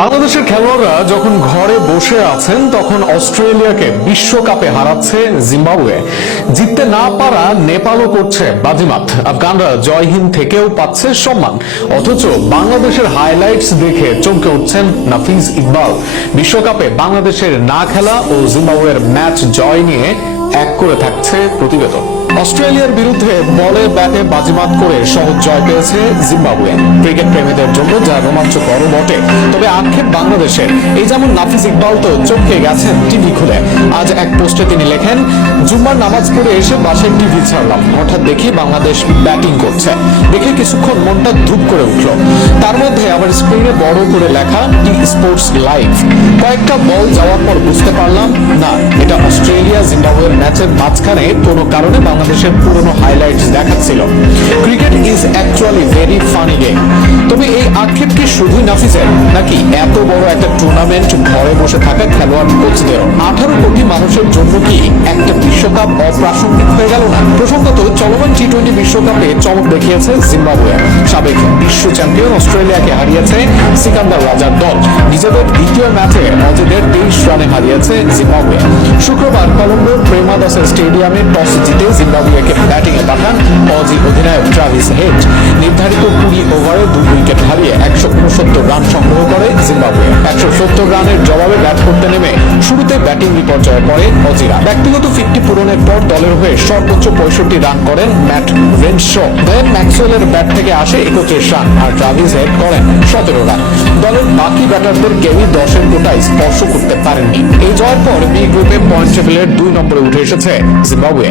বাংলাদেশের খেলোয়াড়রা যখন ঘরে বসে আছেন তখন অস্ট্রেলিয়াকে বিশ্বকাপে হারাচ্ছে জিম্বাবুয়ে। জিততে না পারা নেপালও করছে বাজিমাত। আফগানরা জয়হীন থেকেও পাচ্ছে সম্মান। অথচ বাংলাদেশের হাইলাইটস দেখে চমকে উঠছেন নাফিজ ইকবাল। বিশ্বকাপে বাংলাদেশের না খেলা ও জিম্বাবুয়ের ম্যাচ জয় নিয়ে এক করে থাকছে প্রতিবেদন। অস্ট্রেলিয়ার বিরুদ্ধে বলে ব্যাটে বাজিমাত করে সহজ জয় পেয়েছে জিম্বাবুয়ে। ক্রিকেট প্রেমীদের জন্য যা রোমাঞ্চকর বটে, তবে আক্ষেপ বাংলাদেশের। এই যেমন নাফিজ ইকবাল তো চমকে গেছেন টিভি খুলে। আজ এক পোস্টে তিনি লেখেন, জুম্মার নামাজ পড়ে এসে বাসায় টিভি ছাড়লাম, হঠাৎ দেখি বাংলাদেশ ব্যাটিং করছে। দেখে কিছুক্ষণ মনটা ধুপ করে উঠল। তার মধ্যে আবার স্ক্রিনে বড় করে লেখা টি স্পোর্টস লাইভ। কয়েকটা বল যাওয়ার পর বুঝতে পারলাম, না, এটা অস্ট্রেলিয়া জিম্বাবুয়ের ম্যাচের মাঝখানে কোনো কারণে বাংলাদেশের পুরনো হাইলাইটস দেখাচ্ছিল। Cricket is actually very funny game. তবে এই আক্ষেপ কি শুধুই নাফিজের, নাকি এত বড় একটা টুর্নামেন্ট ঘরে বসে থাকা খেলোয়াড় কোচদের? 18 কোটি মানুষের জন্য কি একটা বিশ্বকাপ অপ্রাসঙ্গিক হয়ে গেল না? প্রসঙ্গত, চলমান টি-20 বিশ্বকাপে চমক দেখিয়েছে জিম্বাবুয়ে। সাবেক বিশ্ব চ্যাম্পিয়ন অস্ট্রেলিয়াকে হারিয়েছে সিকান্দার রাজার দল। নিজেদের দ্বিতীয় ম্যাচে অজেদের 23 রানে হারিয়েছে জিম্বাবুয়ে। শুক্রবার কলম্বোর প্রেমাদাসা স্টেডিয়ামে টস জিতে জিম্বাবুয়েকে ব্যাটিং এ পাঠান অজি অধিনায়ক ট্রাভিস হেড। নির্ধারিত 20 ওভারে 2 উইকেট হারিয়ে 169 রান সংগ্রহ করে জিম্বাবুয়ে। 170 রানের জবাবে ব্যাট করতে নেমে শুরুতে ব্যাটিং বিপর্যয়ে পড়ে অজিরা। ব্যক্তিগত 50 পূরণের পর দলের হয়ে সর্বোচ্চ 65 রান করেন ম্যাট রেনশো। গ্লেন ম্যাক্সওয়েলের ব্যাট থেকে আসে 31 রান, আর ট্রাভিস হেড করেন 17 রান। দলের বাকি ব্যাটারদের কেউই 10-এর কোটায় স্পর্শ করতে পারেননি। এই জয়ের পর বি গ্রুপে পয়েন্ট টেবিলের 2 নম্বরে উঠে এসেছে জিম্বাবুয়ে।